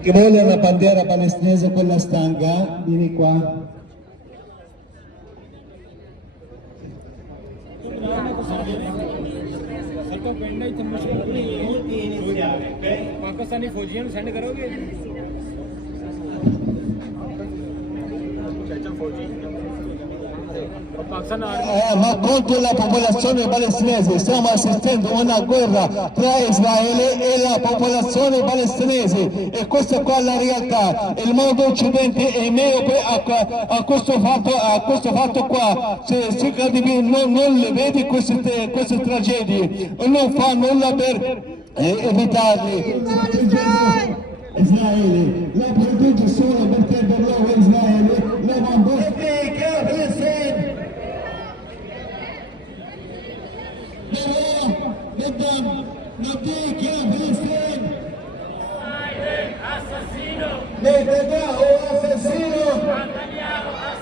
Chi vuole una bandiera palestinese con la stanga, vieni qua. Pakistani फौजियों को सेंड करोगे Ma contro la popolazione palestinese stiamo assistendo a una guerra tra Israele e la popolazione palestinese, e questa qua è la realtà. Il mondo occidente è miope a questo fatto qua. Se non le vede queste tragedie e non fa nulla per evitarle. Israele, la protegge solo perché per loro Israele la Netanyahu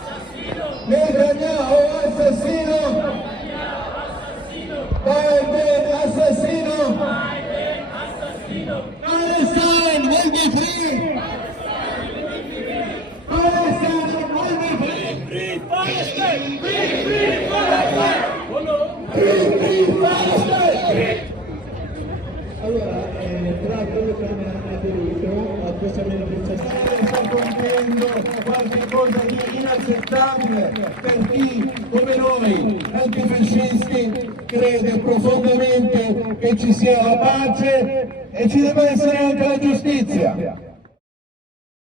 assassino! Netanyahu assassino! Biden assassino! Palestine will be free! Palestine will be free! Free Palestine! Free Palestine! Free Palestine! Allora, tra quello che hanno aderito a questa manifestazione sta compiendo qualcosa di inaccettabile per chi, come noi, antifascisti, crede profondamente che ci sia la pace e ci deve essere anche la giustizia.